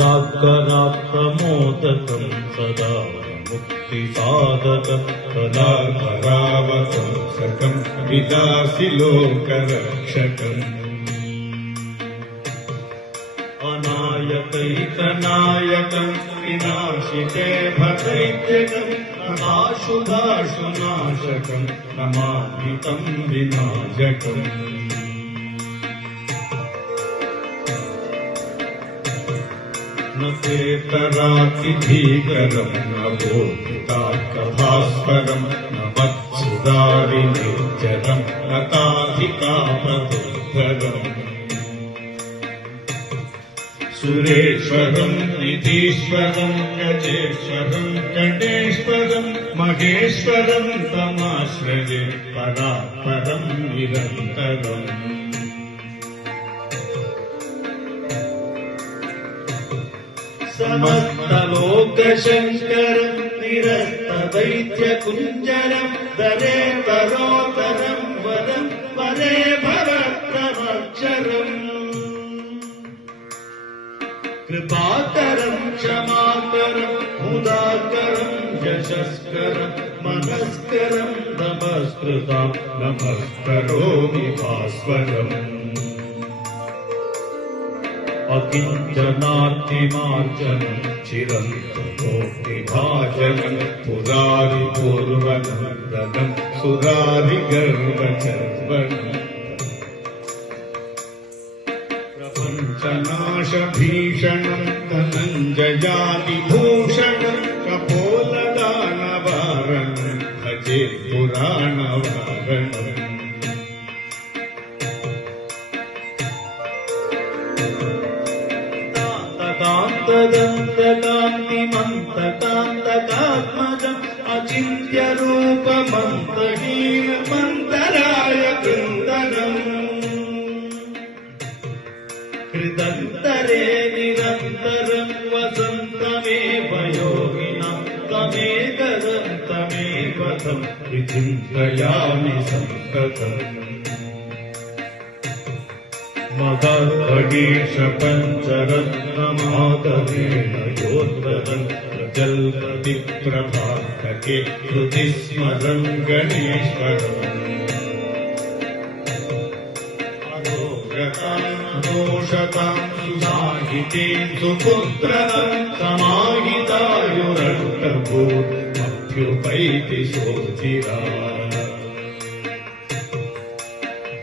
सागरात्मोदकं सदा मुक्तिसाधकं कलाकरावतंसकं विलासिलोकरक्षकम् अनायकैकनायकं विनाशिते भदैत्यकं नमाशुभाशुनाशकं नमामि तं विनायकम् न चेतरातिभीकरं न बोधितार्कभास्करं न मत्सुदारिनिर्जरं न ताधिकाप्रदुर्धरम् सुरेश्वरं निधीश्वरं गजेश्वरं गणेश्वरं महेश्वरं तमाश्रये परात्परं निरन्तरम् समस्तलोकशङ्करं निरस्तदैत्यकुञ्जरं दरे तरोतरं वरं वरे भवत्तमक्षरम् कृपाकरं क्षमाकरं मुदाकरं यशस्करं मनस्करं नमस्कृतां नमस्करोमि भास्वरम् अकिञ्चनार्तिमार्जनं चिरन्तकोटिभाजनं पुरारिपूर्वनन्दनं सुरारिगर्वचर्वणम् प्रपञ्चनाशभीषणं धनञ्जयादिभूषणं कपोलदानवारणं भजे पुराणवारणम् कान्तिमन्तकान्तकात्मजम् अचिन्त्यरूपमन्तहीनमन्तराय कृन्दनम् कृदन्तरे निरन्तरं वसन्तमेव योगिनं तमेकरं तमेव तं विचिन्तयामि सन्ततम् मदर्गणेश पञ्चरत्नमादरेण योद्धरं प्रजल्पति प्रभातके हृदि स्मरं गणेश्वरम् दोषतां सुसाहितीं सुपुत्रं समाहितायुरष्टभूमभ्युपैति शोचिरा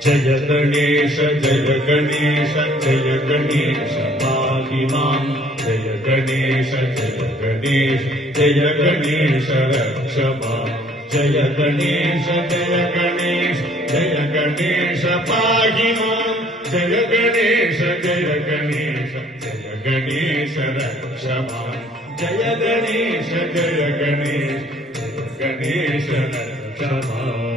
जय गणेश जय गणेश जय गणेश पाहि मां जय गणेश जय गणेश जय गणेश रक्ष मां जय गणेश जय गणेश जय गणेश पाहि मां जय गणेश जय गणेश जय गणेश रक्ष मां जय गणेश जय गणेश जय गणेश रक्ष मां।